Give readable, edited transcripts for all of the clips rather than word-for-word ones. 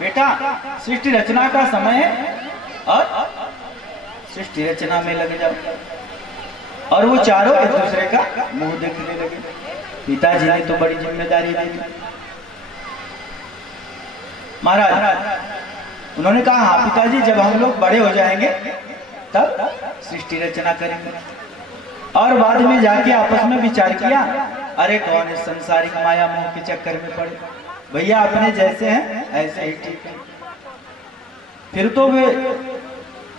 बेटा सृष्टि रचना का समय है और सृष्टि रचना में लग जाओ। और वो चारों एक दूसरे का मुंह देखने लगे। पिताजी ने तो बड़ी जिम्मेदारी दे दी। महाराज उन्होंने कहा हाँ पिताजी, जब हम लोग बड़े हो जाएंगे तब सृष्टि रचना करेंगे। और बाद में जाके आपस में विचार किया, अरे कौन इस संसारिक माया मोह के चक्कर में पड़े, भैया अपने जैसे हैं ऐसे ही ठीक है। फिर तो वे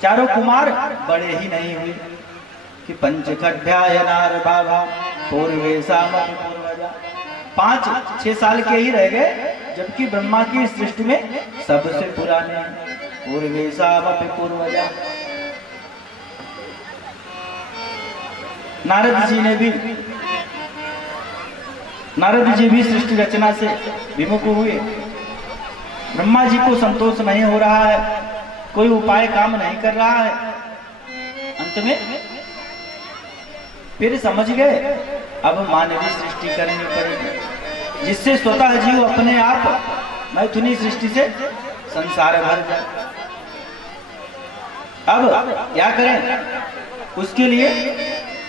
चारों कुमार बड़े ही नहीं हुए कि पंचखड्यायनार बाबा पूर्वे सामक पूर्वजा, 5-6 साल के ही रह गए, जबकि ब्रह्मा की सृष्टि में सबसे पुराने पूर्वे सामक पूर्वजा। नारद जी भी सृष्टि रचना से विमुख हुए। ब्रह्मा जी को संतोष नहीं हो रहा है, कोई उपाय काम नहीं कर रहा है। अंत में फिर समझ गए अब मानवीय सृष्टि करनी पड़ेगी, जिससे स्वतः जीव अपने आप मैथुनी सृष्टि से संसार भर जाए। अब क्या करें, उसके लिए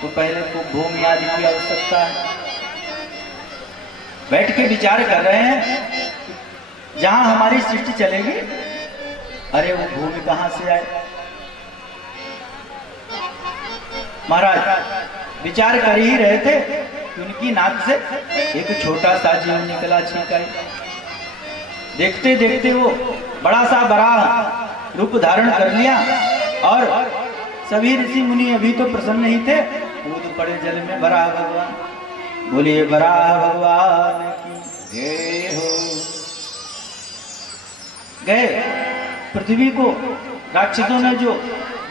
तो पहले तो भूमि आदि की आवश्यकता है। बैठ के विचार कर रहे हैं जहां हमारी सृष्टि चलेगी, अरे वो भूमि कहां से आए। महाराज विचार कर ही रहे थे कि उनकी नाक से एक छोटा सा जीव निकला छिकाई। देखते देखते वो बड़ा सा बराह रूप धारण कर लिया और सभी ऋषि मुनि अभी तो प्रसन्न ही थे, कूद पड़े जल में। बराह भगवान, बोलिए बराह भगवान की जय हो। गए पृथ्वी को राक्षसों ने जो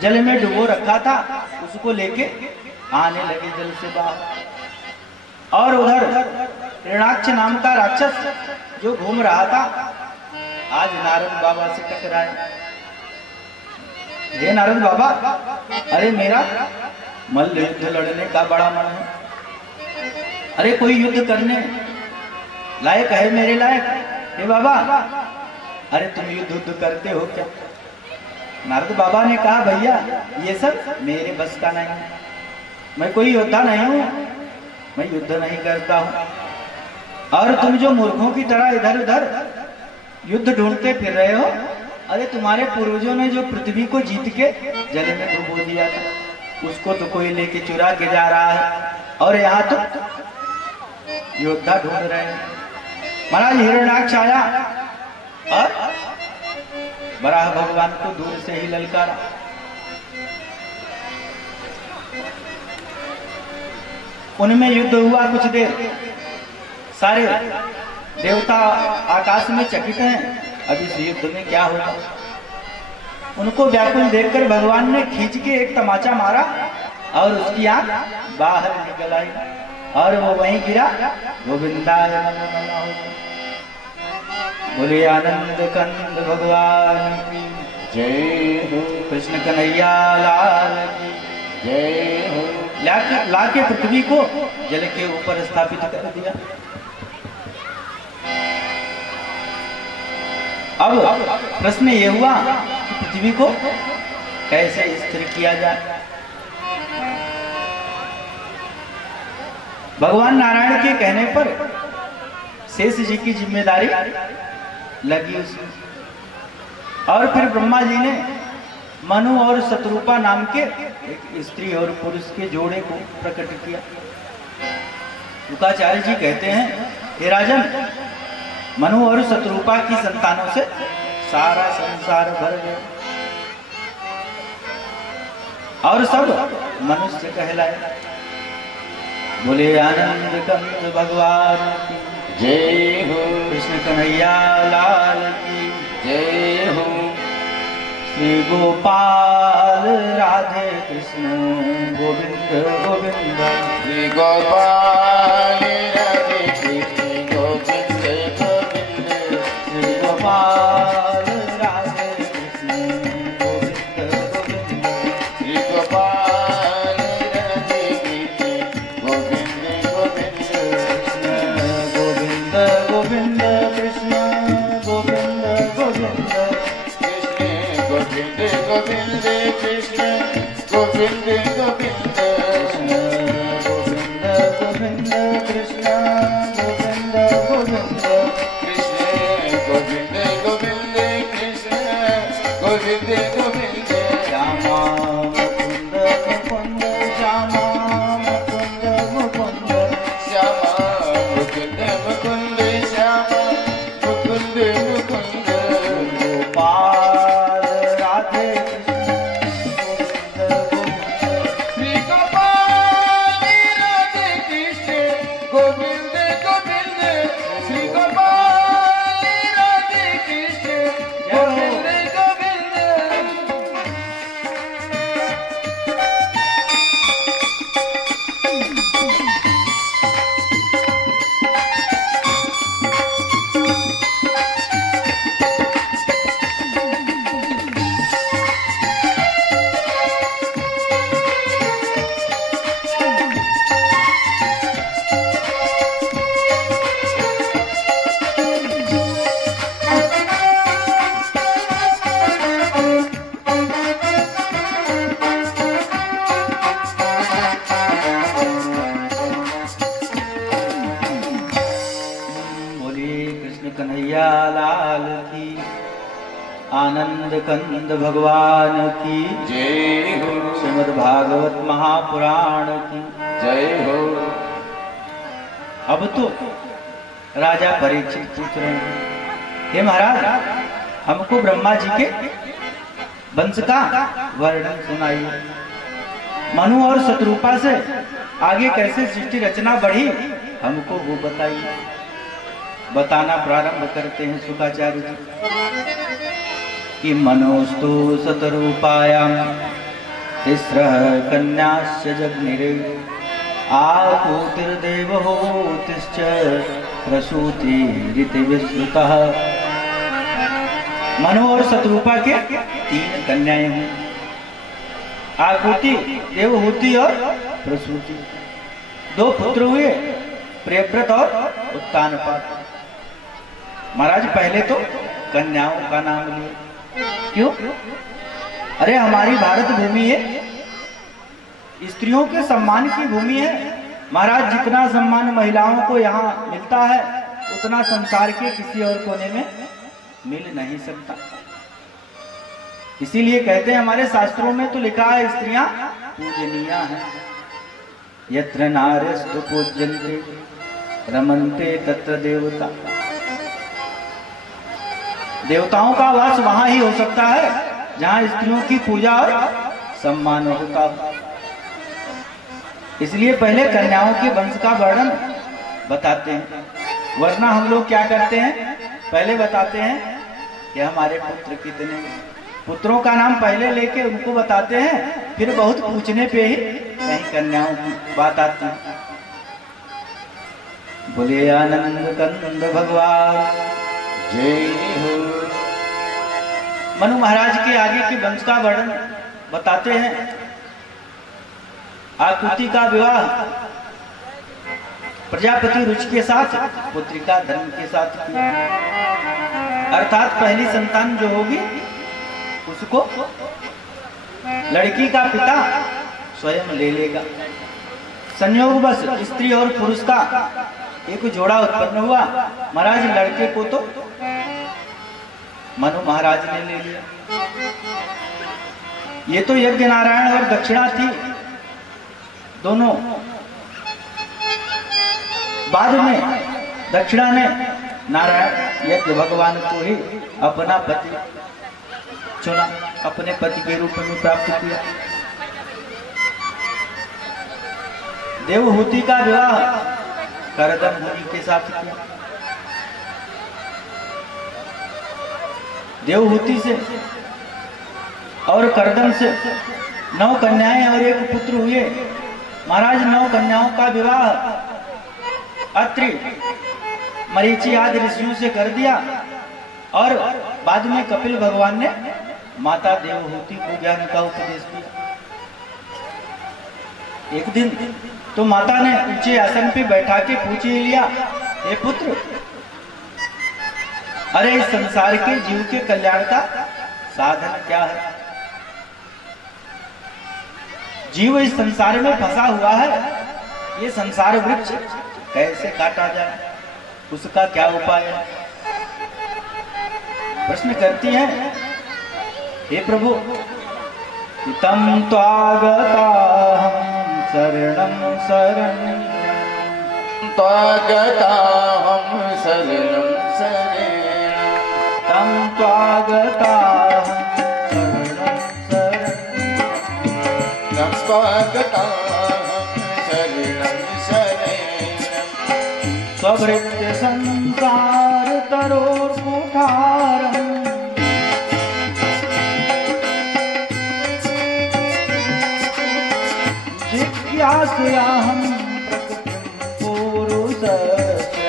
जल में डुबो रखा था उसको लेके आने लगे जल से बाहर। और उधर ऋणाक्ष नाम का राक्षस जो घूम रहा था आज नारद बाबा से टकराया। हे नारद बाबा, अरे मेरा मल्ल युद्ध लड़ने का बड़ा मन है, अरे कोई युद्ध करने लायक है मेरे लायक। हे बाबा, अरे तुम युद्ध करते हो क्या? नारद बाबा ने कहा भैया ये सब मेरे बस का नहीं है, मैं कोई योद्धा नहीं हूं, मैं युद्ध नहीं करता हूं। और तुम जो मूर्खों की तरह इधर उधर युद्ध ढूंढते फिर रहे हो, अरे तुम्हारे पूर्वजों ने जो पृथ्वी को जीत के जल में डुबो दिया था उसको तो कोई लेके चुरा के जा रहा है, और यहाँ तो योद्धा ढूंढ रहे हैं। महाराज हिरण्याक्ष आया और बराह भगवान को दूर से ही ललकारा। उनमें युद्ध हुआ कुछ देर, सारे देवता आकाश में चकित हैं, अब इस युद्ध में क्या होगा। उनको व्याकुल देखकर भगवान ने खींच के एक तमाचा मारा और उसकी आंख बाहर निकल आई और वो वहीं गिरा। गोविंदाय नमो नमः। बोले आनंद कंद भगवान की जय हो, कृष्ण कन्हैया लाल की जय हो। लाके पृथ्वी को जल के ऊपर स्थापित कर दिया। अब प्रश्न ये हुआ कि पृथ्वी को कैसे स्थिर किया जाए। भगवान नारायण के कहने पर शेष जी की जिम्मेदारी लगी उसमें। और फिर ब्रह्मा जी ने मनु और शत्रुपा नाम के एक स्त्री और पुरुष के जोड़े को प्रकट किया। शुक्राचार्य जी कहते हैं, हे राजन, मनु और शत्रुपा की संतानों से सारा संसार भर गया और सब मनुष्य कहलाए। बोले आनंद कंद भगवान की जय हो, कृष्ण कन्हैया लाल की जय हो। श्री गोपाल राधे कृष्ण गोविंद गोविंद। श्री गोपाल राधे कृष्ण गोविंद गोविंद। श्री गोपाल राधे कृष्ण गोविंद गोविंद। श्री गोपाल राधे कृष्ण गोविंद गोविंद। कृष्ण गोविंद गोविंद कृष्ण गोविंद गोविंद। गोविंद कृष्ण गोविंद गोविंद कृष्ण गोविंद गोविंद गोविंद कृष्ण गोविंद गोविंद कृष्ण गोविंद गोविंद कृष्ण गोविंद गोविंद श्यामा मुकुंद मुकुंद श्यामा मुकुंद मुकुंद श्यामा मुकुंद मुकुंद श्यामा मुकुंद मुकुंद गोपाल राधे कृष्ण गोविंद गोविंद श्री गोपाल राधे कृष्ण गोविंद गोविंद कन्हैया लाल की आनंद कंद भगवान की जय हो श्रीमद् भागवत महापुराण की जय हो। अब तो राजा परीक्षित पूछ रहे हैं, हे महाराज हमको ब्रह्मा जी के वंश का वर्णन सुनाइए। मनु और शत्रुपा से आगे कैसे सृष्टि रचना बढ़ी हमको वो बताइए। बताना प्रारंभ करते हैं शुकाचार्य जी कि मनोस्तु शतरूपायाम तिस्रः कन्याश्च जग्निरे आहुतिर्देवहूतिश्च प्रसूतिरिति विश्रुतः। मनु और शतरूपा के 3 कन्याएं हुई, आहुति, देवहूति और प्रसूति। 2 पुत्र हुए, प्रियव्रत और उत्तानपाद। महाराज पहले तो कन्याओं का नाम लिए, क्यों? अरे हमारी भारत भूमि है, स्त्रियों के सम्मान की भूमि है। महाराज जितना सम्मान महिलाओं को यहाँ मिलता है उतना संसार के किसी और कोने में मिल नहीं सकता। इसीलिए कहते हैं हमारे शास्त्रों में तो लिखा है स्त्रियां पूजनीय हैं। यत्र नार्यस्तु पूज्यन्ते रमन्ते तत्र देवता। देवताओं का वास वहां ही हो सकता है जहां स्त्रियों की पूजा और सम्मान होता हो। इसलिए पहले कन्याओं के वंश का वर्णन बताते हैं, वरना हम लोग क्या करते हैं, पहले बताते हैं कि हमारे पुत्र कितने, पुत्रों का नाम पहले लेके उनको बताते हैं, फिर बहुत पूछने पे ही कहीं कन्याओं की बात आती है। बोले आनंद कंद भगवान जय हो। मनु महाराज के आगे के वंश का वर्णन बताते हैं। आकृति का विवाह प्रजापति रुचि के साथ पुत्रिका धर्म के साथ किया, अर्थात पहली संतान जो होगी उसको लड़की का पिता स्वयं ले लेगा। संयोग बस स्त्री और पुरुष का एक जोड़ा उत्पन्न हुआ। महाराज लड़के को तो मनु महाराज ने ले लिया। ये तो यज्ञ नारायण और दक्षिणा थी दोनों। बाद में दक्षिणा ने नारायण यज्ञ भगवान को ही अपना पति चुना, अपने पति के रूप में प्राप्त किया। देवहूति का विवाह करदम मुनि के साथ किया। देवहूति से और करदम से 9 कन्याएं और 1 पुत्र हुए। महाराज 9 कन्याओं का विवाह अत्रि, मरीचि आदि ऋषियों से कर दिया और बाद में कपिल भगवान ने माता देवहूति को ज्ञान का उपदेश दिया। एक दिन तो माता ने ऊंचे आसन पे बैठा के पूछ ही लिया, हे पुत्र अरे इस संसार के जीव के कल्याण का साधन क्या है? जीव इस संसार में फंसा हुआ है, ये संसार वृक्ष कैसे काटा जाए, उसका क्या उपाय है? प्रश्न करती हैं, हे प्रभु, तम त्वागताहं शरणं शरण्यं, त्वागताहं शरणं शरणं, तम त्वागताहं शरणं शरण्यं, तं स्वागताहं शरणं शरणं, स्वभृत्य संसार तरोर्कुठारम्, जिज्ञासयाहं प्रकृतिं पुरुषस्य,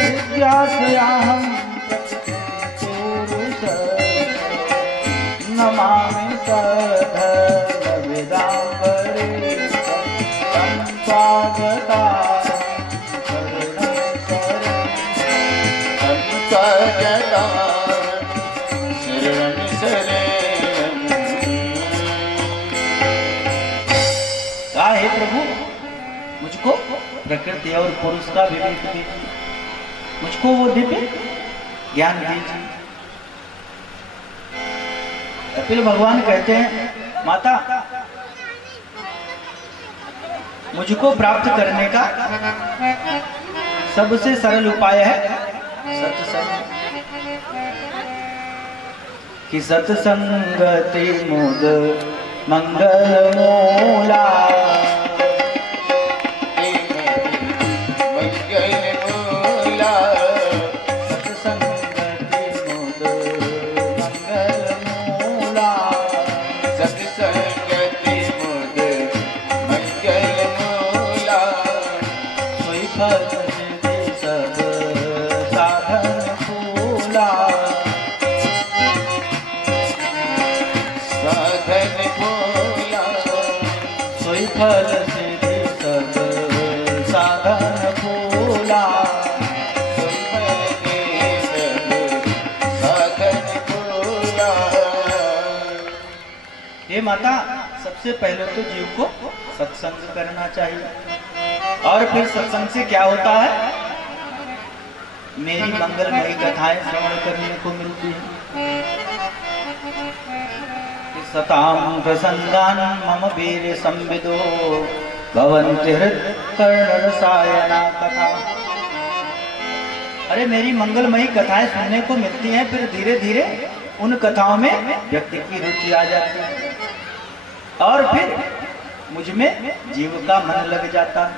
जिज्ञासयाहं प्रकृतिं पुरुषस्य, नमामि तद्धर्मविदाम्बरेशं, तं स्वागताहं शरणं शरणं, तं स्वागताहं शरणं शरणं। हे प्रभु, मुझको प्रकृति और पुरुष का विवेक दीजिए, मुझको वो दिव्य ज्ञान दीजिए। कपिल भगवान कहते हैं, माता मुझको प्राप्त करने का सबसे सरल उपाय है सत्संग, कि सत्संगति मुद मंगल मूला, मंगल मूला, सत्संगति मुद मंगल मूला, सत्संगति मुद मंगल मूला, सोई फल सिद्धि सब साधन फूला, साधन फूला, सोई फल सिद्धि सब साधन फूला, सोई फल के सब साधन फूला। हे माता, सबसे पहले तो जीव को सत्संग करना चाहिए, और फिर सत्संग से क्या होता है? मेरी मंगलमयी कथाएं श्रवण करने को मिलती है। सतां प्रसंगान् मम वीर संविदो भवन्ति हृत्कर्णरसायना कथा। अरे मेरी मंगलमयी कथाएं सुनने को मिलती हैं, फिर धीरे धीरे उन कथाओं में व्यक्ति की रुचि आ जाती है, और फिर मुझ में जीव का मन लग जाता है,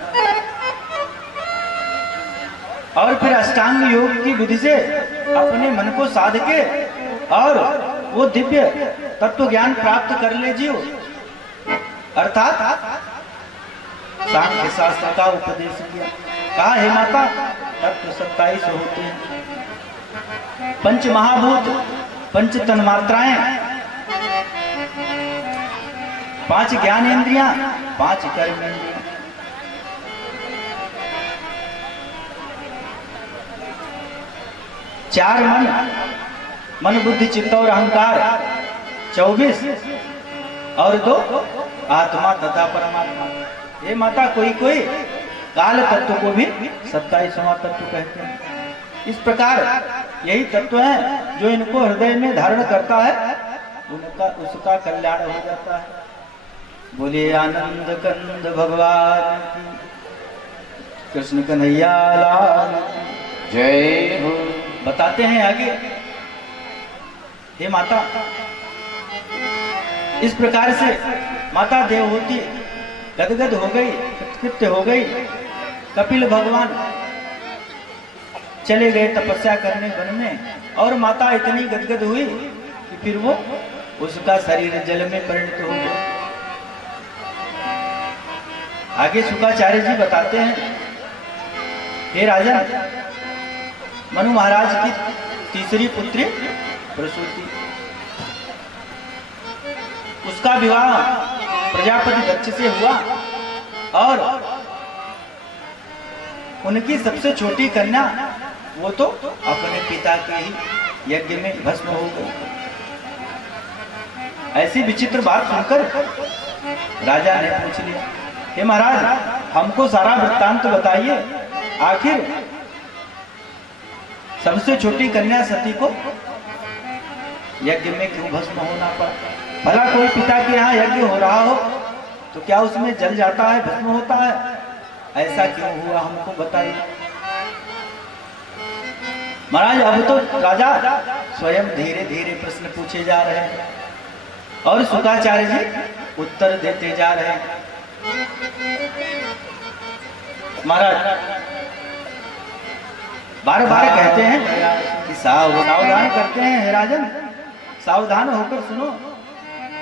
और फिर अष्टांग योग की विधि से अपने मन को साध के और वो दिव्य तत्व ज्ञान प्राप्त कर ले जीव, अर्थात सांख्य शास्त्र का उपदेश किया। कहा, हे माता, तत्व 27 होते हैं, पंच महाभूत, पंच तन्मात्राएं, 5 ज्ञानेंद्रियां, 5 कर्मेंद्रियां। चार मन बुद्धि चित्त और अहंकार 24, और 2 आत्मा तथा परमात्मा। ये माता, कोई काल तत्व को भी 27वां तत्व कहते हैं। इस प्रकार यही तत्व है जो इनको हृदय में धारण करता है, उसका कल्याण हो जाता है। बोलिए आनंद कंद भगवान की, कृष्ण कन्हैया लाल जय हो। बताते हैं आगे, हे माता, इस प्रकार से माता देवहूति गदगद हो गई, कृत्य हो गई। कपिल भगवान चले गए तपस्या करने वन में, और माता इतनी गदगद हुई कि फिर वो उसका शरीर जल में परिणत हो गया। आगे शुक्राचार्य जी बताते हैं, हे राजन, मनु महाराज की तीसरी पुत्री प्रसूति, उसका विवाह प्रजापति दक्ष से हुआ, और उनकी सबसे छोटी कन्या वो तो अपने पिता के ही यज्ञ में भस्म हो गए। ऐसी विचित्र बात सुनकर राजा ने पूछ लिया, हे महाराज, हमको सारा वृत्तांत बताइए, आखिर सबसे छोटी कन्या सती को यज्ञ में क्यों भस्म होना पड़ा? भला कोई पिता के यहाँ यज्ञ हो रहा हो तो क्या उसमें जल जाता है, भस्म होता है? ऐसा क्यों हुआ, हमको बताइए। महाराज, अब तो राजा स्वयं धीरे धीरे प्रश्न पूछे जा रहे हैं और शुक्राचार्य जी उत्तर देते जा रहे हैं। महाराज बार बार कहते हैं कि सावधान करते हैं, हे राजन, सावधान होकर सुनो।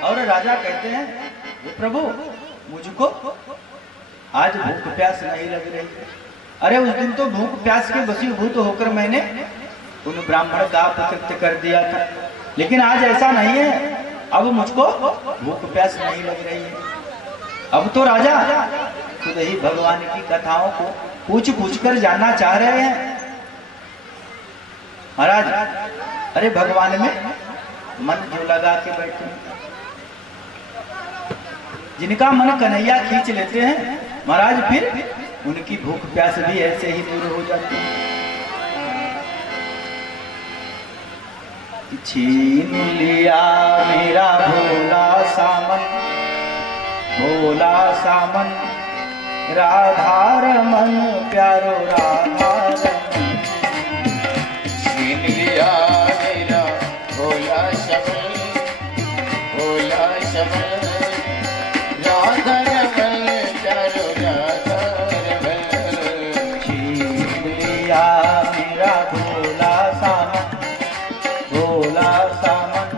और राजा कहते हैं, हे प्रभु, मुझको आज भूख प्यास नहीं लग रही। अरे उस दिन तो भूख प्यास के वशीभूत होकर मैंने उन ब्राह्मण का अपकृत्य कर दिया था, लेकिन आज ऐसा नहीं है। अब मुझको भूख प्यास नहीं लग रही है। अब तो राजा खुद ही भगवान की कथाओं को पूछ पूछ कर जानना चाह रहे हैं। महाराज, अरे भगवान में मन जो लगा के बैठे, जिनका मन कन्हैया खींच लेते हैं महाराज, फिर उनकी भूख प्यास भी ऐसे ही दूर हो जाती है। छीन लिया मेरा भोला सामन, भोला सामन, राधा रमन, प्यारो राधा रमन। छीन लिया मेरा भोला शमन, भोला शमन, राधा रमन, प्यारो राधा रमन। छीन लिया मेरा भोला सामन, भोला सामन,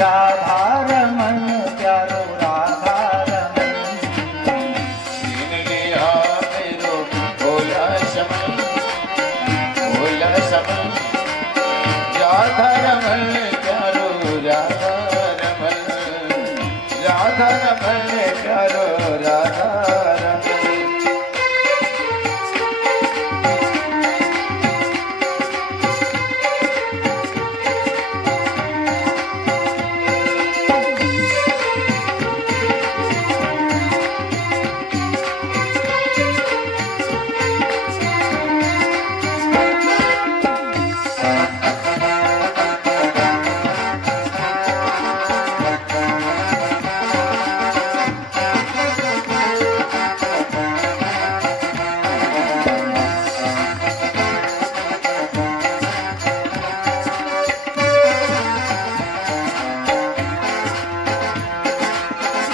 राधा रमन, प्यारो राधा रमन। छीन लिया मेरो भोला शमन, भोला शमन, राधा रमन, प्यारो राधा रमन, राधा रमन, प्यारो राधा रमन।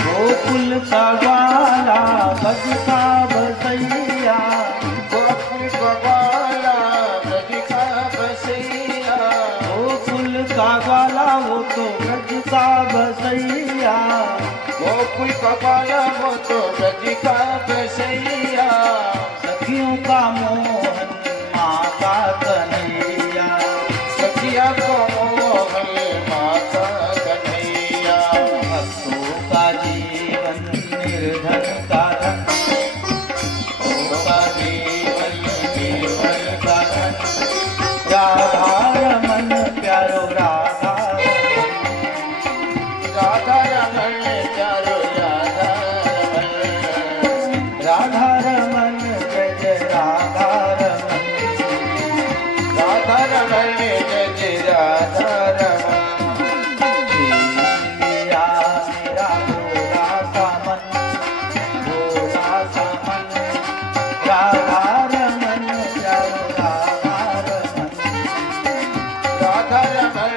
गोकुल का ग्वाला बज का बसैया, गोकुल का ग्वाला ब्रज का बसैया, गोकुल का ग्वाला वो तो ब्रज का बसैया, गोकुल का ग्वाला वो तो ब्रज का बसैया। सखियों का मोहन माता कन्हैया, सखिया को मोहन माता कन्हैया। भक्तों का जीवन निर्धन का धन, भक्तों का जीवन निर्मल का धन, राधा रमन, प्यारो राधा रमन, राधा रमन, प्यारो राधा रमन, राधा रमन, जय जय राधा रमन। राधा रमन, जय जय राधा रमन। छीन लिया मेरा भोला सामन, भोला सामन, राधा रमन, प्यारो राधा रमन। राधा रमन,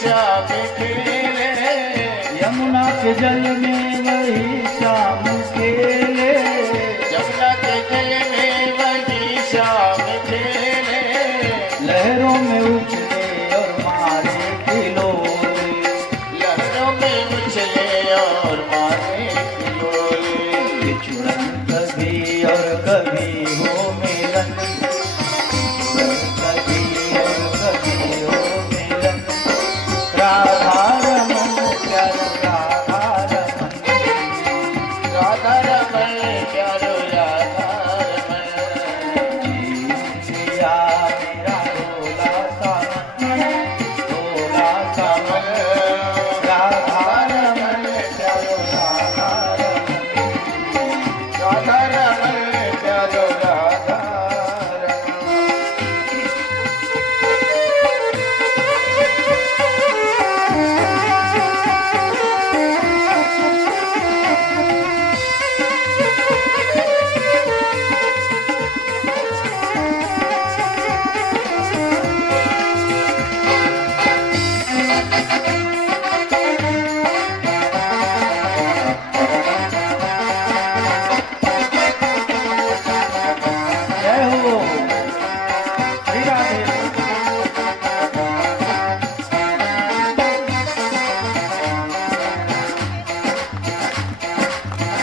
श्याम खेले, यमुना के जल में वही श्याम खेले, यमुना के जल में वही श्याम खेले, लहरों में उछले और मारे खिलोले, लहरों में उछले और मारे खिलोले, बिछुड़न कभी और कभी हो मिलन, कभी और कभी हो मिलन, राधा रमन प्यारो राधा रमन, राधा रमन प्यारो राधा रमन, जिया मेरा भोला सा मन, राधा रमन प्यारो राधा रमन, राधा रमन प्यारो राधा रमन। जय हो श्री राधे।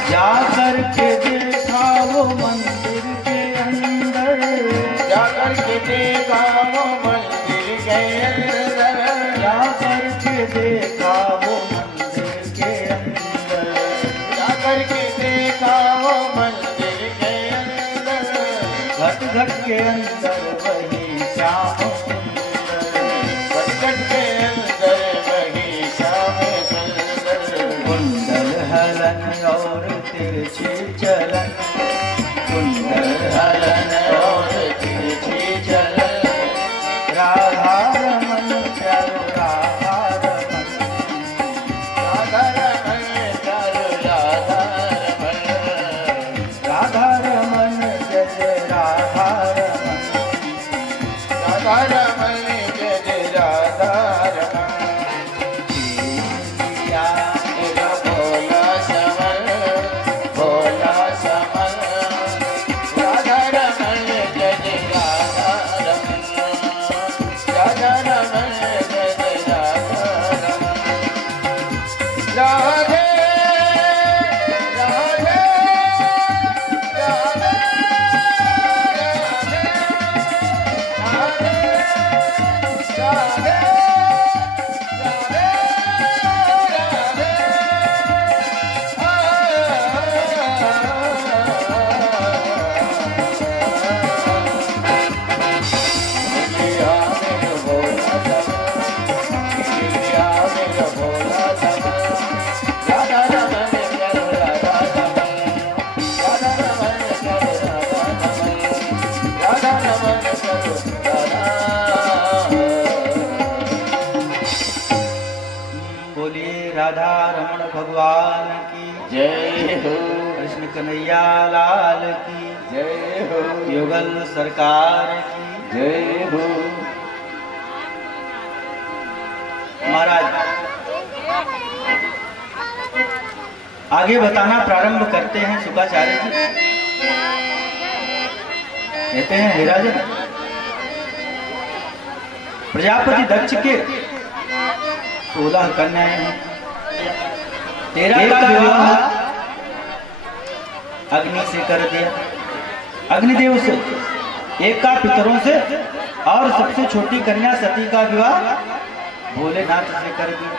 जा करके देखा वो मंदिर के अंदर, जाकर के देखा वो मंदिर के अंदर, जा करके देखा वो मंदिर के अंदर, जाकर के देखा वो मंदिर के अंदर, घट घट के अंदर वही श्याम सुंदर, घट के अंदर वही श्याम सुंदर, कुंडल हलन और तिरछी चलन, कुंडल हलन और तिरछी चलन, राधा रमन प्यारो राधा रमन, राधा रमन प्यारो राधा रमन, राधा रमन जय जय राधा रमन, राधा रमन जय जय राधा रमन, जिया तेरा भोला समर, भोला समर, राधा रमन जय जय राधा रमन, राधा रमन जय जय राधा रमन, राधे राधे राधे राधे बोलिए राधा रमण भगवान की जय हो, कृष्ण कन्हैया लाल की जय हो, युगल सरकार की जय हो। महाराज आगे बताना प्रारंभ करते हैं। शुकाचार्य जी कहते हैं, हे राजन, प्रजापति दक्ष के 16 कन्याएं हैं, 13 का विवाह अग्नि से कर दिया, अग्निदेव से, एक का पितरों से, और सबसे छोटी कन्या सती का विवाह भोलेनाथ से कर दिया।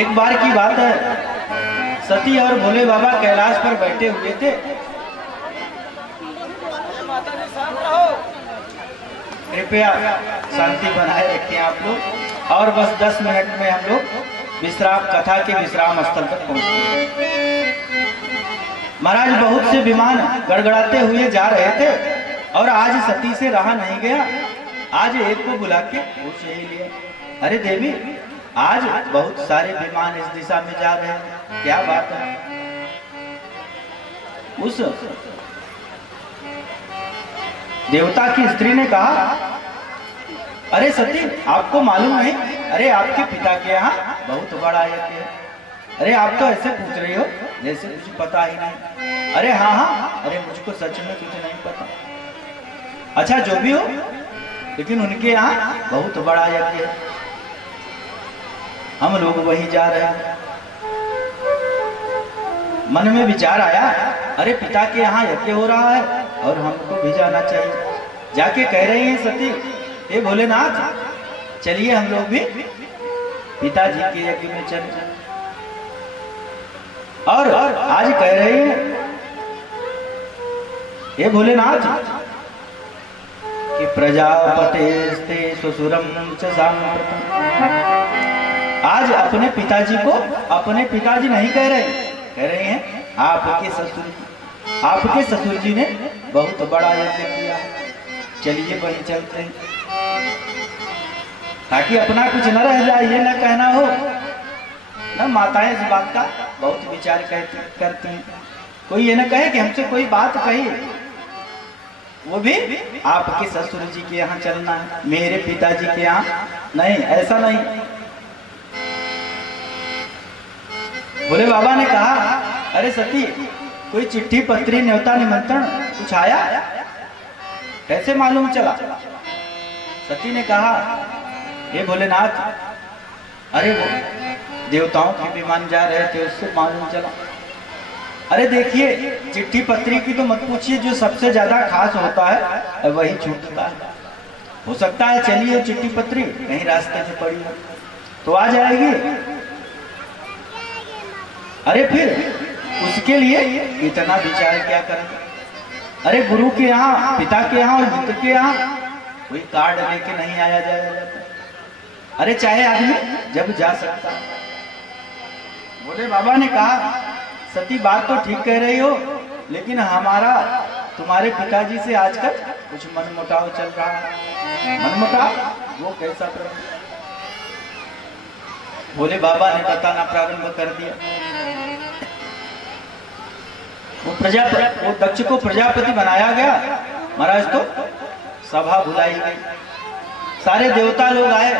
एक बार की बात है, सती और भोले बाबा कैलाश पर बैठे हुए थे। कृपया शांति बनाए रखें आप लोग, और बस 10 मिनट में हम लोग विश्राम कथा के विश्राम स्थल तक पहुंचे। महाराज बहुत से विमान गड़गड़ाते हुए जा रहे थे, और आज सती से रहा नहीं गया। आज एक को बुला के पूछ ही लिया, अरे देवी, आज बहुत सारे विमान इस दिशा में जा रहे हैं, क्या बात है? उस देवता की स्त्री ने कहा, अरे सती, आपको मालूम नहीं? अरे आपके पिता के यहाँ बहुत बड़ा यज्ञ है। अरे आप तो ऐसे पूछ रही हो जैसे कुछ पता ही नहीं। अरे हाँ हाँ, अरे मुझको सच में कुछ नहीं पता। अच्छा जो भी हो, लेकिन उनके यहाँ बहुत बड़ा यज्ञ है, हम लोग वहीं जा रहे हैं। मन में विचार आया, अरे पिता के यहाँ यज्ञ हो रहा है और हमको भी जाना चाहिए। जाके कह रही हैं सती, हे भोलेनाथ, चलिए हम लोग भी पिताजी के यज्ञ में चले। और आज कह रहे हैं, हे भोलेनाथ, कि प्रजापतेस्ते ससुरम च सांप्रतम। आज अपने पिताजी को अपने पिताजी नहीं कह रहे हैं आपके ससुर जी। आपके ससुर जी ने बहुत बड़ा यज्ञ किया है, चलिए वहीं चलते हैं, ताकि अपना कुछ न रह जाए, ये न कहना हो। न माताएं इस बात का बहुत विचार करती हैं, कोई ये न कहे कि हमसे कोई बात कही, वो भी आपके ससुर जी के यहाँ चलना है, मेरे पिताजी के यहाँ नहीं, ऐसा नहीं। भोले बाबा ने कहा, अरे सती, कोई चिट्ठी पत्री न्योता निमंत्रण कुछ आया? कैसे मालूम चला? सती ने कहा, हे भोलेनाथ, अरे वो देवताओं के विमान जा रहे थे, उससे मालूम चला। अरे देखिए, चिट्ठी पत्री की तो मत पूछिए, जो सबसे ज्यादा खास होता है वही छूटता है। हो सकता है चलिए चिट्ठी पत्री कहीं रास्ते से पड़ी हो तो आ जाएगी। अरे फिर उसके लिए इतना विचार क्या करें? अरे गुरु के यहाँ, पिता के यहाँ और मित्र के यहाँ कोई कार्ड लेके नहीं आया जाएगा। अरे चाहे आदमी जब जा सकता। बोले बाबा ने कहा, सती बात तो ठीक कह रही हो, लेकिन हमारा तुम्हारे पिताजी से आजकल कुछ मनमुटाव चल रहा है। मनमुटाव? वो कैसा प्रभु? बोले बाबा ने बताना प्रारंभ कर दिया। वो दक्ष को प्रजापति बनाया गया महाराज, तो सभा बुलाई गई, सारे देवता लोग आए,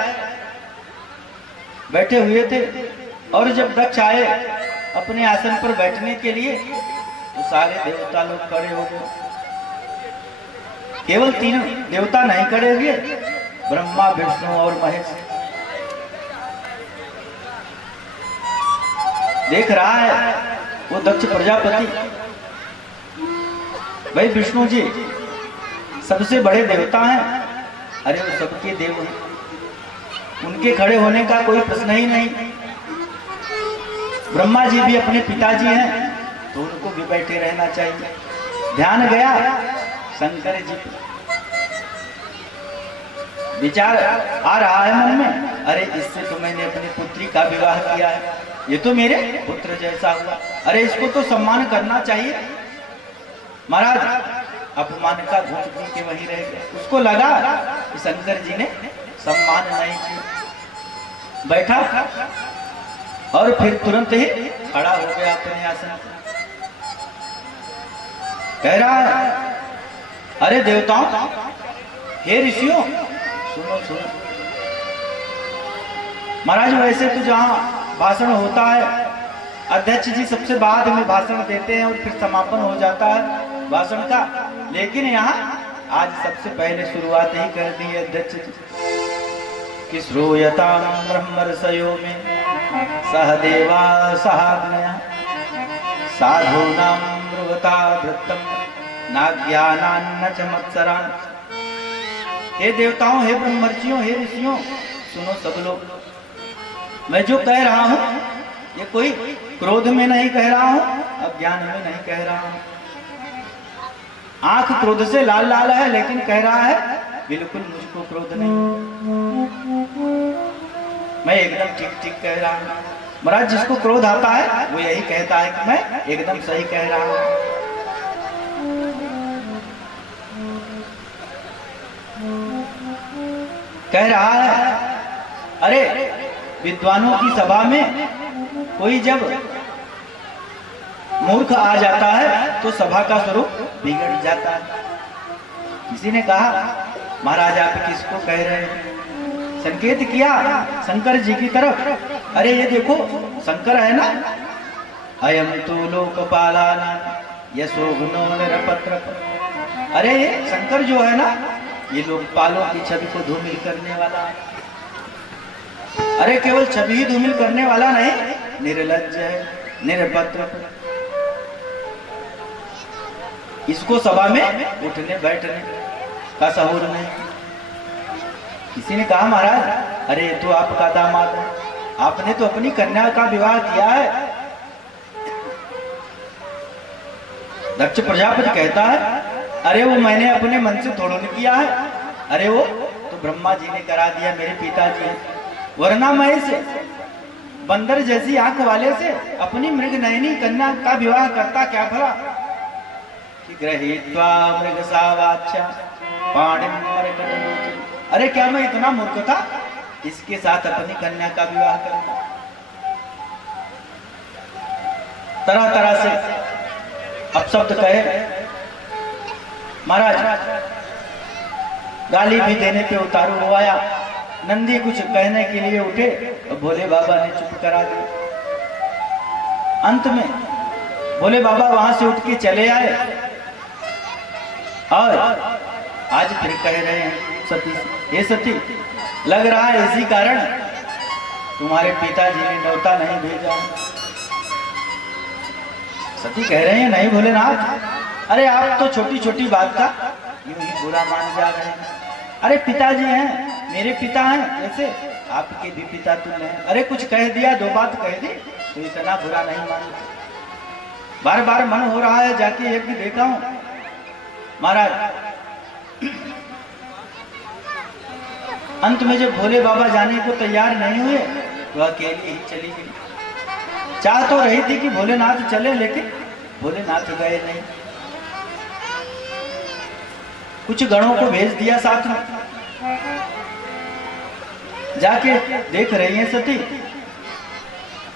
बैठे हुए थे। और जब दक्ष आए अपने आसन पर बैठने के लिए, तो सारे देवता लोग खड़े हो गए। केवल 3 देवता नहीं खड़े हुए, ब्रह्मा, विष्णु और महेश। देख रहा है वो दक्ष प्रजापति, भाई विष्णु जी सबसे बड़े देवता हैं, अरे वो सबके देव हैं, उनके खड़े होने का कोई प्रश्न ही नहीं। ब्रह्मा जी भी अपने पिताजी हैं, तो उनको भी बैठे रहना चाहिए। ध्यान गया शंकर जी पे, विचार आ रहा है मन में, अरे इससे तो मैंने अपनी पुत्री का विवाह किया है, ये तो मेरे पुत्र जैसा हुआ, अरे इसको तो सम्मान करना चाहिए। महाराज अपमान का घूंट पी के वहीं रह गए। उसको लगा कि शंकर जी ने सम्मान नहीं किया, बैठा और फिर तुरंत ही खड़ा हो गया अपने आसन पर। कह रहा है, अरे देवताओं, हे ऋषियों, सुनो सुनो। महाराज वैसे तो जहाँ भाषण होता है, अध्यक्ष जी सबसे बाद में भाषण देते हैं और फिर समापन हो जाता है भाषण का, लेकिन यहाँ आज सबसे पहले शुरुआत ही कर दी है अध्यक्ष जी कि श्रूयतां ब्रह्मर्षयो में सहदेवा सहाग्नया साधूनां ब्रुवता वृत्तम नाज्ञानान्न च मत्सरान्। हे देवताओं, हे ब्रह्मर्षियों, हे ऋषियों, सुनो सब लोग, मैं जो कह रहा हूँ ये कोई क्रोध में नहीं कह रहा हूँ, अज्ञान में नहीं कह रहा हूँ। आंख क्रोध से लाल लाल है, लेकिन कह रहा है बिल्कुल मुझको क्रोध नहीं, मैं एकदम ठीक ठीक कह रहा हूँ। महाराज जिसको क्रोध आता है वो यही कहता है कि मैं एकदम सही कह रहा हूँ। कह रहा है, अरे विद्वानों की सभा में कोई जब मूर्ख आ जाता है तो सभा का स्वरूप बिगड़ जाता है। किसी ने कहा, महाराज आप किसको कह रहे हैं? संकेत किया शंकर जी की तरफ। अरे ये देखो शंकर है ना, अयम तो लोकपालाना यशोघ्नो निरपत्र। अरे ये शंकर जो है ना, ये लोकपालों की छवि को धूमिल करने वाला। अरे केवल छवि ही धूमिल करने वाला नहीं, निर्लज्ज है, निरपत्र। इसको सभा में उठने बैठने का सहूर नहीं। किसी ने कहा महाराज अरे तो आपका दामाद है, आपने तो अपनी कन्या का विवाह किया है। दक्ष प्रजापति कहता है अरे वो मैंने अपने मन से थोड़ा नहीं किया है, अरे वो तो ब्रह्मा जी ने करा दिया, मेरे पिताजी हैं। वरना मैं इस बंदर जैसी आंख वाले से अपनी मृग नयनी कन्या का विवाह करता क्या भला। गृहीत्वा मृग सावाच्या पाणिं मरकटलोचन। अरे क्या मैं इतना मूर्ख था इसके साथ अपनी कन्या का विवाह करता। तरह तरह से अपशब्द कहे महाराज, गाली भी देने पे उतारू हो आया। नंदी कुछ कहने के लिए उठे और भोले बाबा ने चुप करा दिया। अंत में भोले बाबा वहां से उठ के चले आए और आज फिर कह रहे हैं सती से, हे सती लग रहा है इसी कारण तुम्हारे पिताजी ने न्योता नहीं भेजा। सती कह रहे हैं नहीं भोलेनाथ, अरे आप तो छोटी छोटी बात का यूं ही बुरा मान जा रहे हैं। अरे पिताजी हैं, मेरे पिता हैं, जैसे आपके भी पिता तुम हैं। अरे कुछ कह दिया, दो बात कह दी तो इतना बुरा नहीं मानते। बार बार मन हो रहा है जाके यज्ञ देखा हूं महाराज। अंत में जब भोले बाबा जाने को तैयार नहीं हुए तो अकेली ही चली गई। चाह तो रही थी कि भोलेनाथ चले, लेकिन भोलेनाथ गए नहीं। कुछ गणों को भेज दिया साथ में। जाके देख रही हैं सती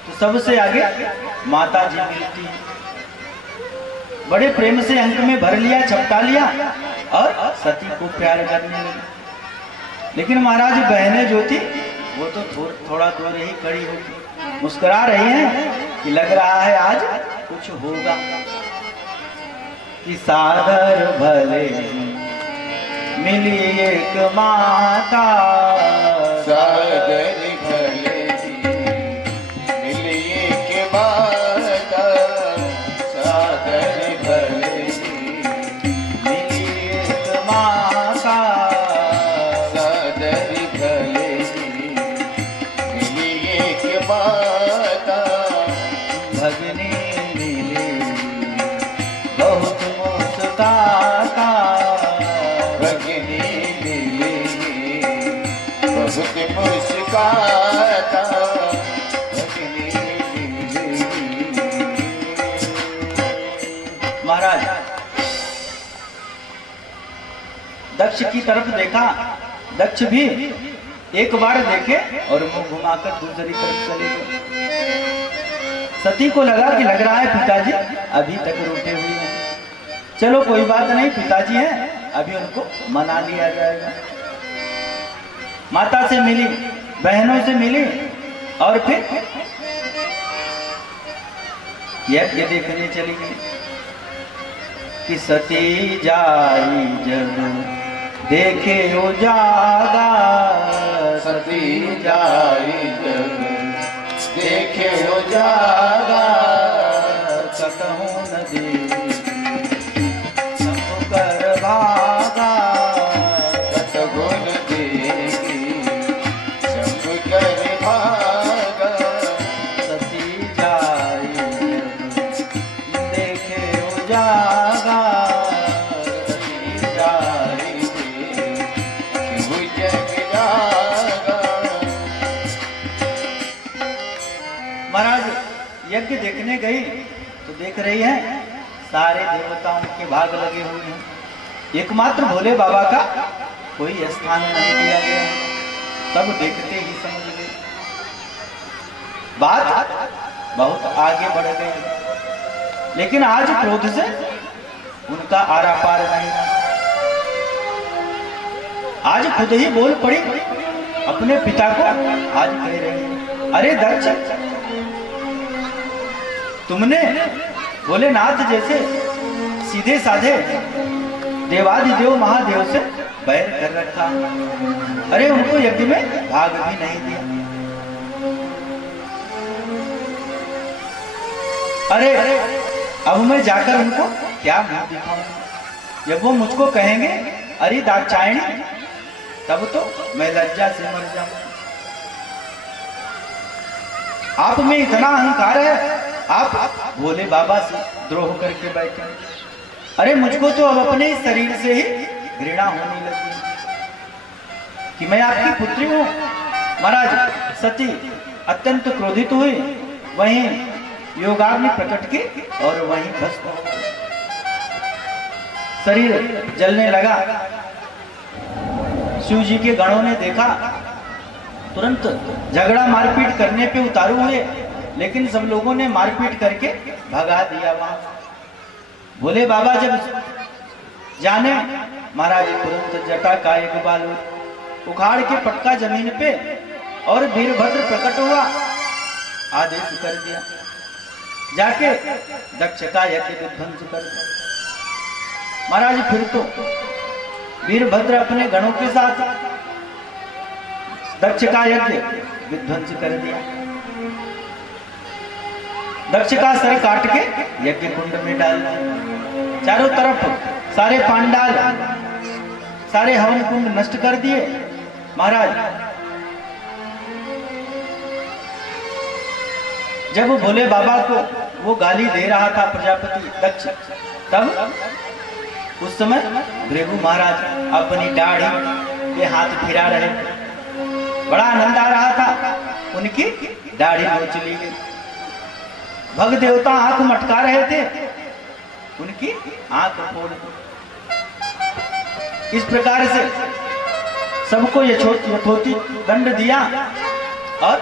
तो सबसे आगे माता जी मिलती है। बड़े प्रेम से अंक में भर लिया, छपटा लिया और सती को प्यार करने लगी। लेकिन महाराज बहनें जो थी वो तो थोड़ा दूर ही खड़ी होगी, मुस्कुरा रही हैं कि लग रहा है आज कुछ होगा। कि सागर भले मिली एक माता, सागर भले मिली एक माता, सागर भले मिली एक माता, सागर भले मिली एक माता, भगनी मिली बहुत मुस्काता, भगनी मिली बहुत मुस्काता, भगनी मिली। महाराज दक्ष की तरफ देखा, दक्ष भी एक बार देखे और मुंह घुमाकर दूसरी तरफ चले गए। सती को लगा कि लग रहा है पिताजी अभी तक रूठे हुए हैं। चलो कोई बात नहीं, पिताजी हैं, अभी उनको मना लिया जाएगा। माता से मिली, बहनों से मिली और फिर यज्ञ देखने चली गई। कि सती जाई जब देखे उजागा, सती जाई जब देखे उजागा, कतहूँ न देवी सब कर भागा, कतगुण देगी सब कर भागा, सती जाई जब देखे उजागा, सती जाई देव जग जागा। महाराज यज्ञ देखने गई तो देख रही है सारे देवताओं के भाग लगे हुए हैं, एकमात्र भोले बाबा का कोई स्थान नहीं दिया गया है। तब देखते ही समझ गए, बात बहुत आगे बढ़ गई। लेकिन आज क्रोध से उनका आरा पार नहीं रहा। आज खुद ही बोल पड़ी अपने पिता को आज कह रहे हैं, अरे दक्ष, तुमने भोलेनाथ जैसे सीधे साधे देवादिदेव महादेव से बैर कर रखा, अरे उनको यज्ञ में भाग भी नहीं दिया। अरे अब मैं जाकर उनको क्या मुंह दिखाऊं? जब वो मुझको कहेंगे अरे दाक्षायणी, तब तो मैं लज्जा से मर जाऊं। आप में इतना अहंकार है, आप भोले बाबा से द्रोह करके बैठे। अरे मुझको तो अब अपने शरीर से ही घृणा होने लगी कि मैं आपकी पुत्री हूं। महाराज सती अत्यंत क्रोधित हुई, वहीं योगाग्नि प्रकट की और वहीं भस्म हो गई। शरीर जलने लगा। शिव जी के गणों ने देखा, तुरंत झगड़ा मारपीट करने पे उतारू हुए, लेकिन सब लोगों ने मारपीट करके भगा दिया वहां। भोले बाबा जब जाने, महाराज तुरंत जटा का एक बाल उखाड़ के पटका जमीन पे और वीरभद्र प्रकट हुआ, आदेश कर दिया, जाके दक्ष का यज्ञ विध्वंस कर दिया। महाराज फिर तो वीरभद्र अपने गणों के साथ दक्ष का यज्ञ विध्वंस कर दिया। दक्ष का सर काट के यज्ञ कुंड में डाल दिया। चारों तरफ सारे पांडाल, सारे हवन कुंड नष्ट कर दिए। महाराज जब भोले बाबा को वो गाली दे रहा था प्रजापति दक्ष, तब उस समय भृगु महाराज अपनी दाढ़ी पे हाथ फिरा रहे थे। बड़ा आनंद आ रहा था, उनकी दाढ़ी नोच ली गई। भग देवता आंख मटका रहे थे, उनकी आंख फोड़ दी। इस प्रकार से सबको यथोचित दंड दिया और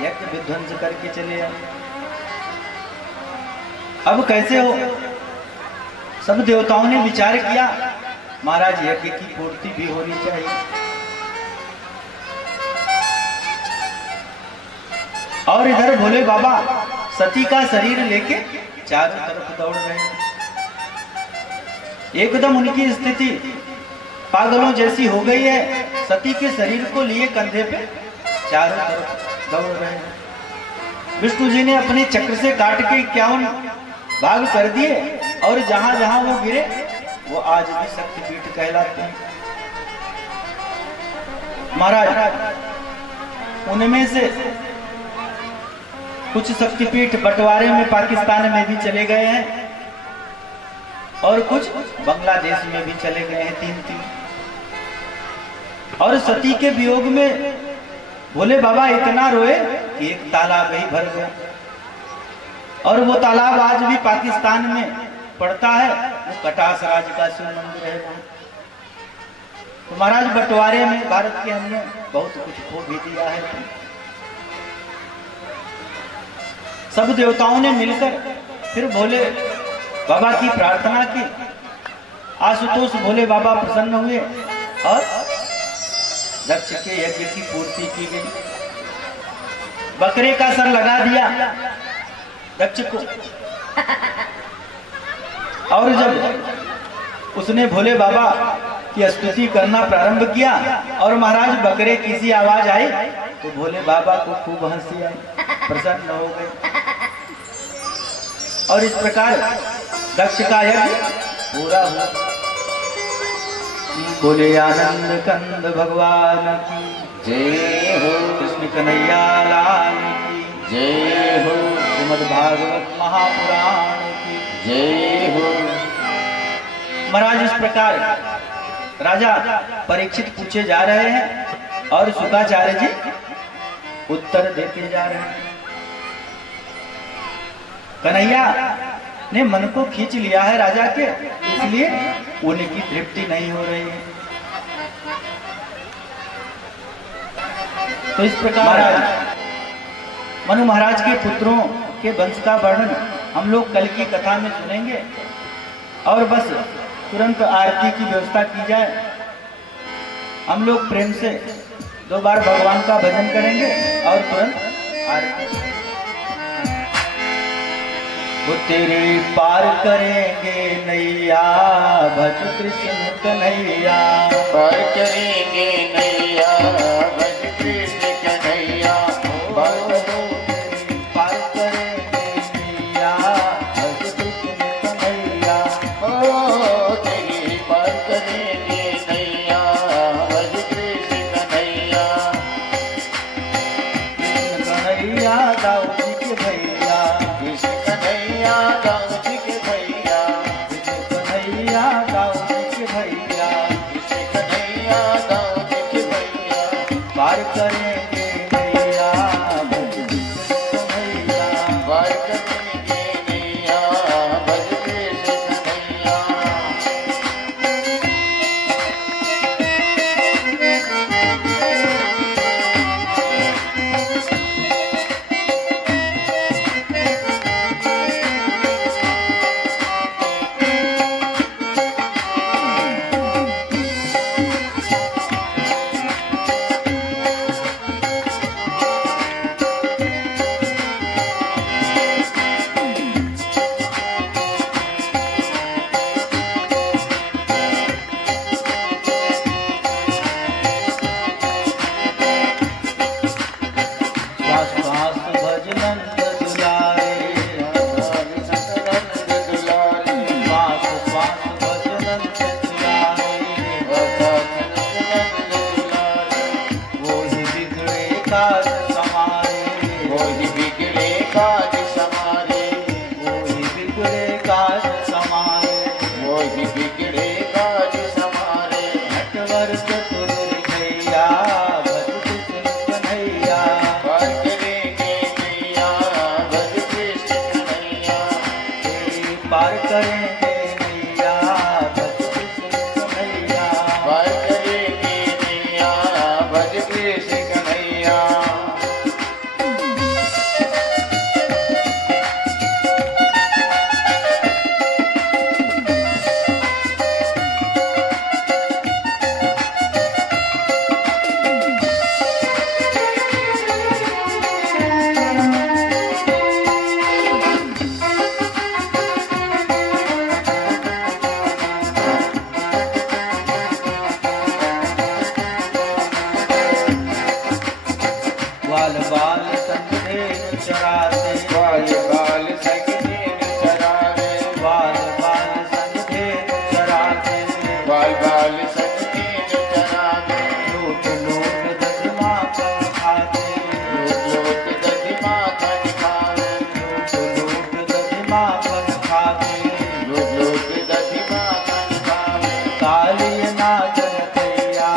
यज्ञ विध्वंस करके चले आए। अब कैसे हो? सब देवताओं ने विचार किया, महाराज यज्ञ की पूर्ति भी होनी चाहिए। और इधर भोले बाबा सती का शरीर लेके चारों तरफ दौड़ रहे हैं। एकदम उनकी स्थिति पागलों जैसी हो गई है। सती के शरीर को लिए कंधे पे चारों तरफ दौड़ रहे हैं। विष्णु जी ने अपने चक्र से काट के 51 भाग कर दिए और जहां जहां वो गिरे वो आज भी शक्तिपीठ कहलाते हैं। महाराज उनमें से कुछ शक्तिपीठ बंटवारे में पाकिस्तान में भी चले गए हैं और कुछ बांग्लादेश में भी चले गए हैं, 3-3। और सती के वियोग में भोले बाबा इतना रोए कि एक तालाब ही भर गया। और वो तालाब आज भी पाकिस्तान में पड़ता है, वो कटास राज का शिव मंदिर है वहां। तो महाराज बंटवारे में भारत के हमने बहुत कुछ खो भी दिया है। सब देवताओं ने मिलकर फिर भोले बाबा की प्रार्थना की। आशुतोष भोले बाबा प्रसन्न हुए और दक्ष के यज्ञ की पूर्ति की गई। बकरे का सर लगा दिया दक्ष को। और जब उसने भोले बाबा की स्तुति करना प्रारंभ किया और महाराज बकरे की सी आवाज आई तो भोले बाबा को खूब हंसी आई, प्रसन्न हो गए। और इस प्रकार दक्ष का यज्ञ पूरा हुआ। बोले आनंद कंद भगवान की जय हो, कृष्ण कन्हैया लाल की जय हो, श्रीमद् भागवत महापुराण की जय हो। महाराज इस प्रकार राजा परीक्षित पूछे जा रहे हैं और शुकाचार्य जी उत्तर देते जा रहे हैं। कन्हैया ने मन को खींच लिया है राजा के, इसलिए उनकी तृप्ति नहीं हो रही है। तो इस प्रकार मनु महाराज के पुत्रों के वंश का वर्णन हम लोग कल की कथा में सुनेंगे। और बस तुरंत आरती की व्यवस्था की जाए। हम लोग प्रेम से 2 बार भगवान का भजन करेंगे और तुरंत आरती। वो तेरे पार करेंगे नैया, भज कृष्ण कन्हैया। पार करेंगे नैया, भज कृष्ण कन्हैया। पार करेंगे नैया, भज कृष्ण कन्हैया। ओ तेरी पार करेंगे नैया, भज कृष्ण कन्हैया। कृष्ण कन्हैया दाऊ जी के भैया, कृष्ण कन्हैया दाऊ जी के भैया। कृष्ण कन्हैया दाऊ जी के भैया। कृष्ण कन्हैया दाऊ जी के भैया। पार करेंगे नैया, भज कृष्ण कन्हैया। पार करेंगे नैया, भज कृष्ण कन्हैया। श्वास श्वास भज नंद दुलारे, नंद दुलारे। श्वास श्वास भज नंद दुलारे। नंद दुलारे। वो ही बिगड़े काज समारे, वो ही बिगड़े काज समारे। वो ही बिगड़े काज समारे। वो ही बिगड़े काज समारे। नटवर चतुर भैया, भज कृष्ण कन्हैया। पार करेंगे नैया, भज कृष्ण कन्हैया। तेरी पार करेंगे नैया, भज कृष्ण कन्हैया। पार करेंगे नैया, भज कृष्ण कन्हैया। बाल बाल संधे चराते, बाल बाल संगीन चरारे। बाल बाल संधे चराते। बाल बाल संगीन चरारे। लूट लूट दजमा कर खाते, लोट लोट दधिमा खन खावे। लूट लूट दजमा कर खाते। लोट लोट दधिमा खन खावे। काली नाचन तैया,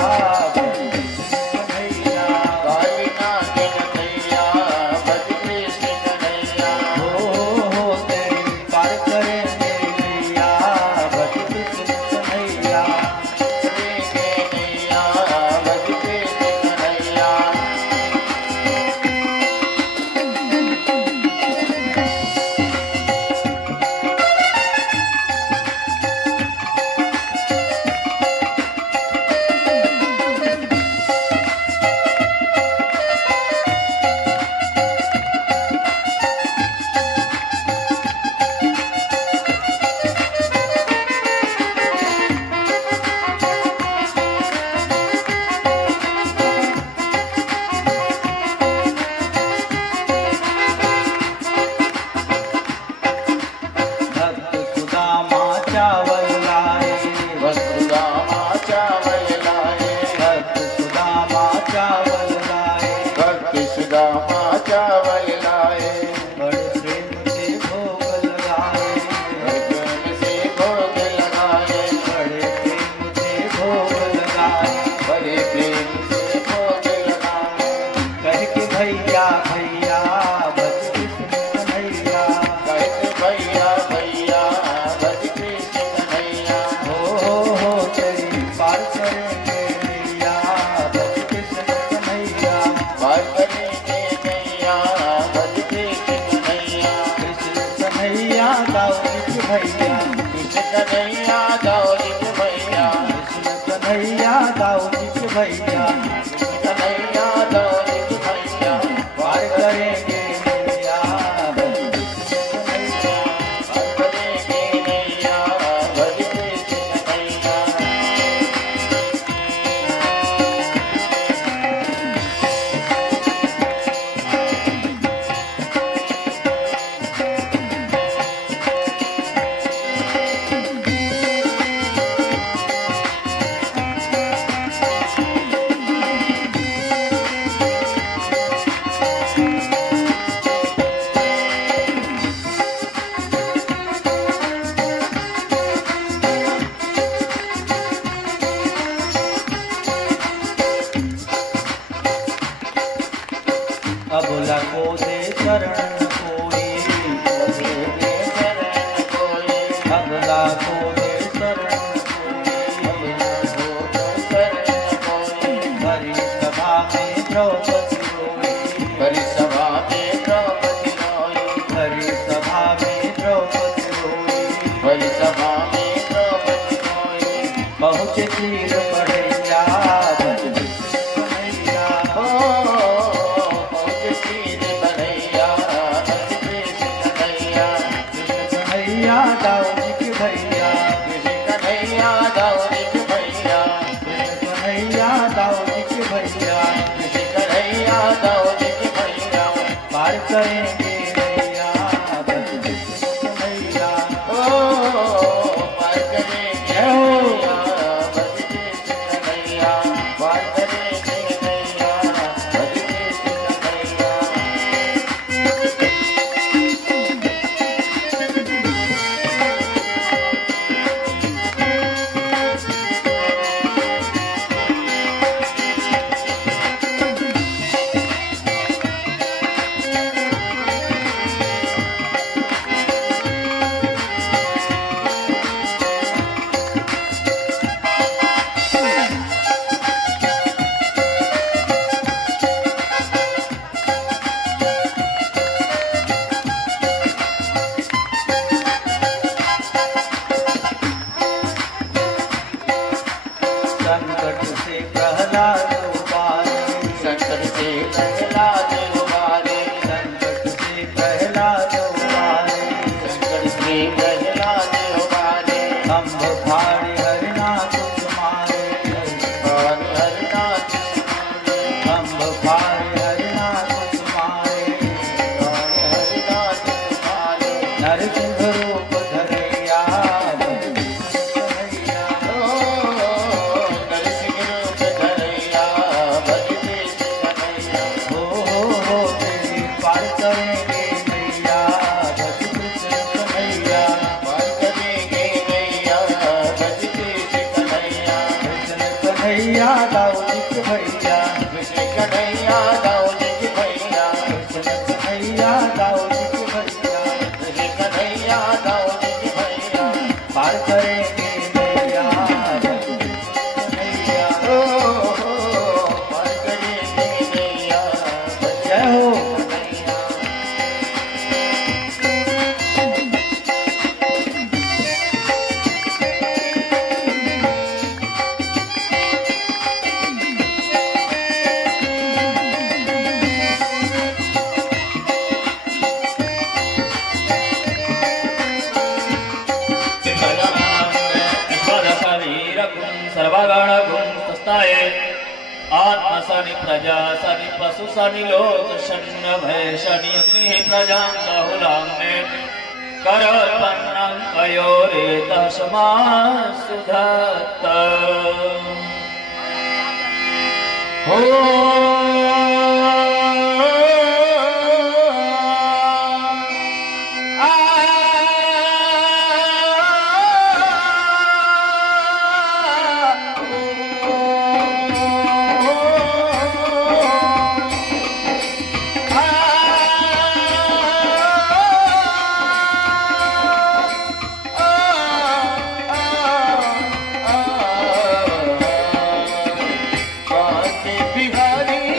भज कृष्ण कन्हैया। काली नाचन नैया, भज कृष्ण कन्हैया। हो तेरी पार करेंगे नैया, भज कृष्ण कन्हैया। करेंगे नैया, भज कृष्ण कन्हैया। भक्त सुदामा चावल लाए, वसुदामा चावल लाए। भक्त सुदामा चावल लाए। भक्त सुदामा चावल लाए। बड़े प्रेम से भोग लगाए, भगवान से भोग लगाए। बड़े प्रेम से भोग लगाए। बड़े प्रेम से भोग लगाए। कह के भैया भैया, भज कृष्ण कन्हैया। कहते भैया भैया, भज कृष्ण कन्हैया। हो तेरी पार करेंगे नैया, भज कृष्ण कन्हैया। पार करेंगे नैया, भज कृष्ण कन्हैया। कृष्ण कन्हैया दाऊ जी के भैया, कृष्ण कन्हैया दाऊ जी के भैया। कृष्ण कन्हैया दाऊ जी के भैया। कृष्ण कन्हैया सदा को दे शरण कोई, अबला को दे शरण कोई, भरी सभा में द्रौपदी रोई, भरी सभा में द्रौपदी रोई, भरी सभा में द्रौपदी रोई, भरी सभा में द्रौपदी रोई। पहुँचे तीर बढ़ैया भज कन्हैया, हो पहुँचे तीर बढ़ैया भज कृष्ण कन्हैया, कन्हैया दाऊदी के भैया, कृष्ण कन्हैया दाऊदी के भैया, कन्हैया दाऊदी के भैया, कृष्ण कन्हैया दाऊदी के भैया। पार करेंगे नैया भज कन्हैया। ओ पार करेंगे नैया भज कृष्ण कन्हैया, पार करेंगे नैया भज कृष्ण कन्हैया। संकट से प्रहलाद उबारे, संकट से प्रहलाद उबारे, संकट से प्रहलाद उबारे, संकट से प्रहलाद उबारे। अम्ब फाड़े हरिनाथ तुम्हारे, और हरिनाथ तुम्हारे, अम्ब फाड़े हरिनाथ तुम्हारे, और हरिनाथ तुम्हारे। नरसिंह रूप धरैया भज कन्हैया। ओ नरसिंह रूप धरैया भज कृष्ण कन्हैया। हो तेरी पार करेंगे नैया भज कृष्ण कन्हैया। पार करेंगे नैया भज कृष्ण कन्हैया, कृष्ण कन्हैया दाऊदी के भैया, कृष्ण कन्हैया दाऊदी के भैया, कृष्ण कन्हैया दाऊदी के भैया। कृष्ण कन्हैया दाऊदी के भैया। पार करेंगे नैया भज कृष्ण कन्हैया। ओ पार करेंगे नैया भज जय हो। कन्हैया। सर्वगण गुण स्वस्थाये आत्मा शनि प्रजा शनि पशु शनि लोक शनि भय शनि अग्नि प्रजा बहुलांगे करपन्नं कयोरे तस्मा सुधत्त। हो बिहारी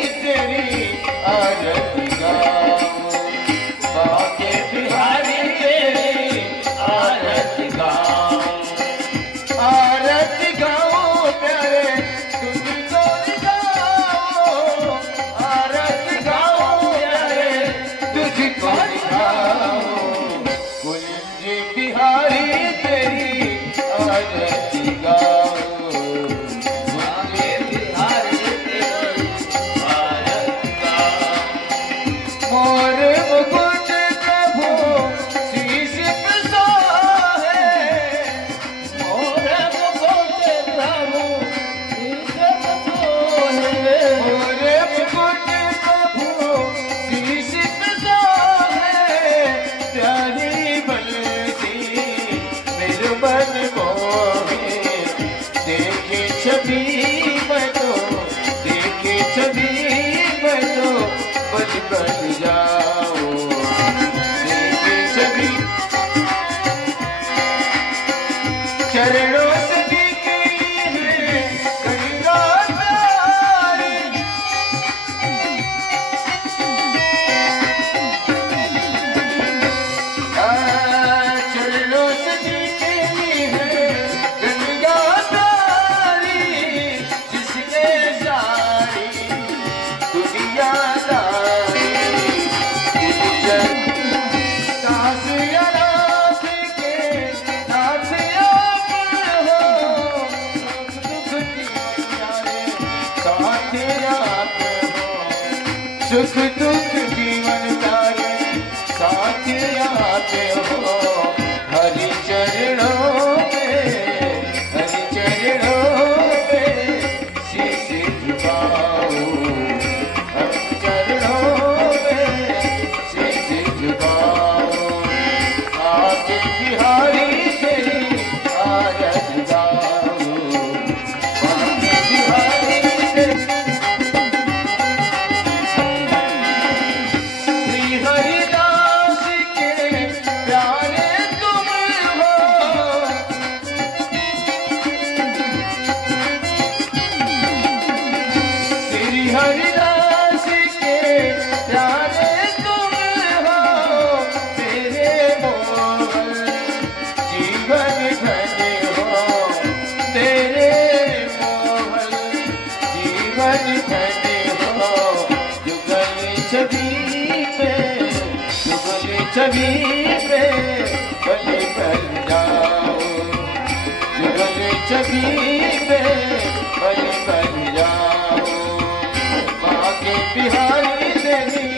सुख दुख जीवन तारे साथ आते हो हरि चरणों में, हरि चरणों में शीश झुकाओ, हरि चरणों में शीश झुकाओ। आके बिहारी तेरी आरज़ गाओ, आके बिहारी तेरी श्री हरिदास के प्यारे तुम हो, श्री हरिदास के प्यारे तुम हो, तेरे मोहन जीवन धन्य हो, तेरे मोहन जीवन धन्य हो। जुगल छवि पे, जुगल छवि पे बल बन जाओ, जुगल छवि पे बल बन जाओ। माँ के बिहारी तेरी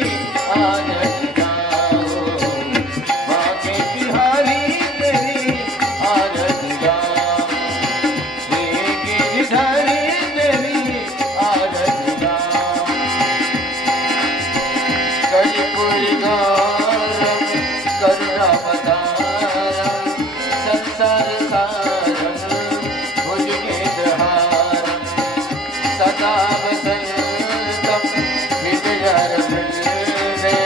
आरज़ गाओ, माँ के बिहारी तेरी आरज़ गाओ। श्री गिरधारी तेरी आरज़ गाओ। कर्पूर गौरम करुणावतारम संसार सारम भुजगेन्द्रहारम सदा वसंतम हृदयारविंदे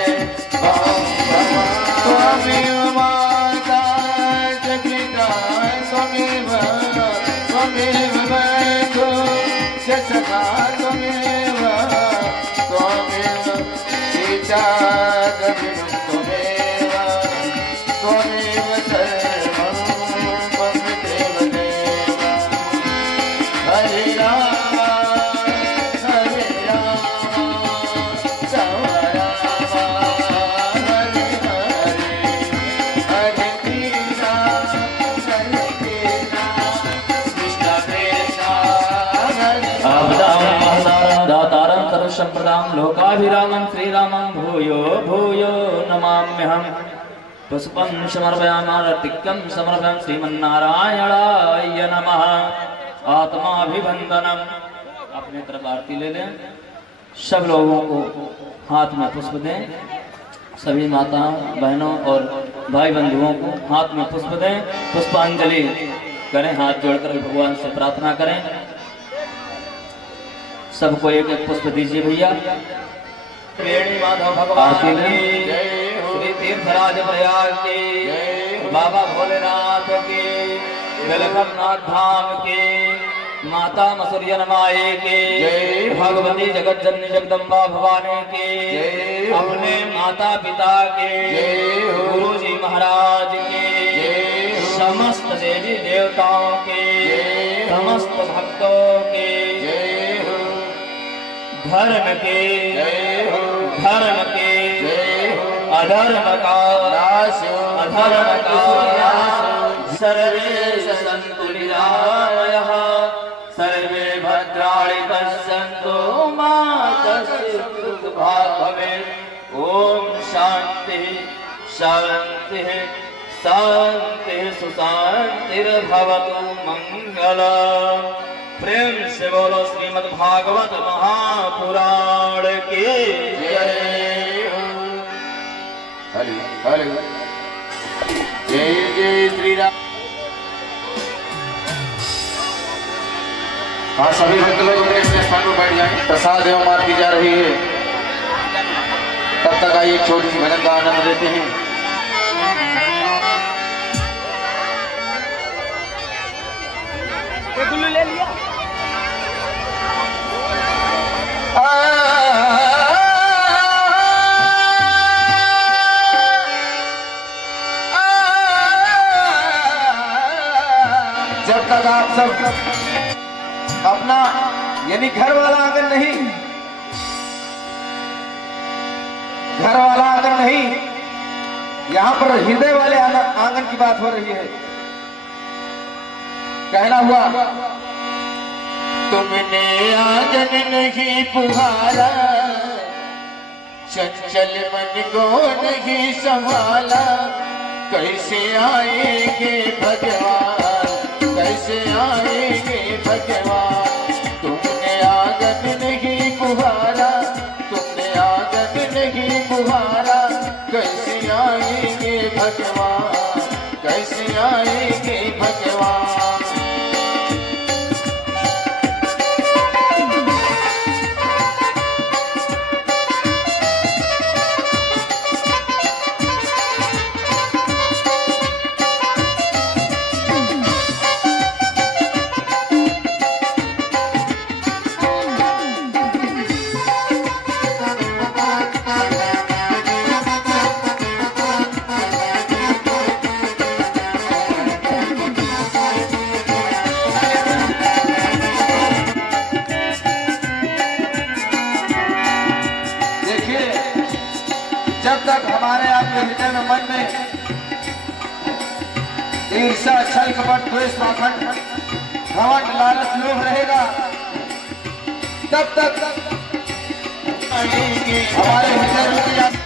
भवं भवामि। त्वमेव माता जगता त्वमेव, त्वमेव बन्धु च सखा त्वमेव, त्वमेव पिता द्रविणं त्वमेव, त्वमेव सर्वं मम देव देव। हरे राम राम राम हरे हरे, हरे कृष्णा कृष्ण कृष्ण हरे दातारं सर्वसम्पदां लोकाभिरामं श्रीरामं भूयो भूयो नमाम्यहम्। पुष्पं समर्पयामार्तिक्यं समर्पयामि श्रीमन्नारायणाय नमः। आत्माभिवन्दनम्। अपने तरफ आरती ले लें। सब लोगों को हाथ में पुष्प दें। सभी माताओं बहनों और भाई बंधुओं को हाथ में पुष्प दें। पुष्पांजलि करें, हाथ जोड़कर भगवान से प्रार्थना करें। सबको एक एक पुष्प दीजिए भैया। वेणी माधव भगवान की, श्री तीर्थराज प्रयाग की, बाबा भोलेनाथ की, बेलखमनाथ धाम की, माता मसूरियन माई की, भगवती जगत जननी जगदम्बा भवानी की, अपने माता पिता के, गुरु जी महाराज के, समस्त देवी देवताओं के, समस्त भक्तों के, धर्म के, धर्म के, अधर्म का नाश, अधर्म का नाश। सर्वे सन्तु निरामयः, सर्वे भद्राणि पश्यन्तु मा कश्चित् दुःखभाग् भवेत्। ओम शांति शांति शांति सुशांतिर्भवतु मंगलम्। प्रेम से बोलो श्रीमद् भागवत महापुराण की जय। हरि हरि जय जय श्री राम। हाँ, सभी भक्त लोग अपने अपने स्थान पर बैठ जाएं। प्रसाद एवं आरती जा रही है, तब तक आइए एक छोटी सी भजन का आनंद लेते हैं। ले लिया। जब तक आप सब अपना यानी घर वाला आंगन नहीं, घर वाला आंगन नहीं, यहाँ पर हृदय वाले आंगन की बात हो रही है। कहना हुआ, तुमने आंगन नहीं पुकारा, चंचल मन को नहीं संभाला, कैसे आएंगे भगवान, कैसे आएंगे भगवान। तुमने आंगन नहीं बुहारा, तुमने आंगन नहीं बुहारा, कैसे आएंगे भगवान, कैसे आएंगे भगवान। जब तक हमारे आपके हृदय में मन में ईर्ष्या, छल, कपट, द्वेष, पाखंड, घमंड, लालच, लोभ रहेगा, तब तक हमारे हृदय में